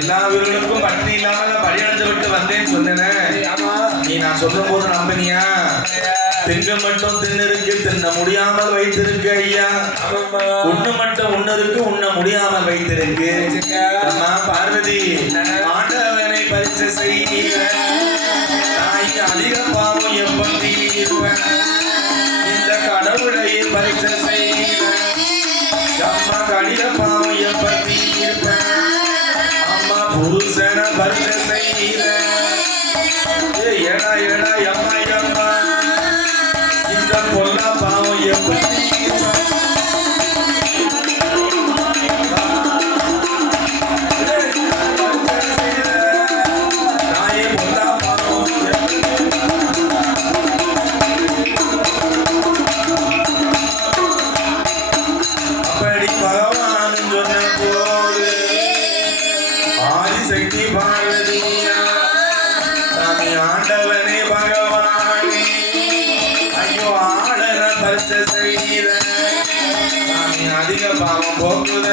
எல்லா வீரர்களுக்கும் பட்டினி இல்லாம படியடைந்து விட்டு வந்தேன்னு சொன்னேன். நீ நான் சொல்லும் போது நம்பினியா? திங்க மட்டும் தின்னிருக்கு, தின்ன முடியாமல் வைத்திருக்கு ஐயா. உண்ணு மட்டும் உண்ணருக்கு, உண்ண முடியாமல் வைத்திருக்கு. அம்மா பார்வதி, ஆண்டவனை பரிசை செய்ய தாய்க்கு அதிக பாவம் எப்படி இருப்பேன்? இந்த கடவுளை பரிசை செய்ய அம்மா கடித பாவம் எப்படி இருப்பேன்? அம்மா புருஷன பரிசை செய்ய ஏடா ஏடா அம்மா அம்மா இந்த பொல்லா பாவம் எப்படி ஆண்டவனே பகவானே ஐயோ ஆடன பரிசை செய்த சாமி அதிக பாவம் போக்குத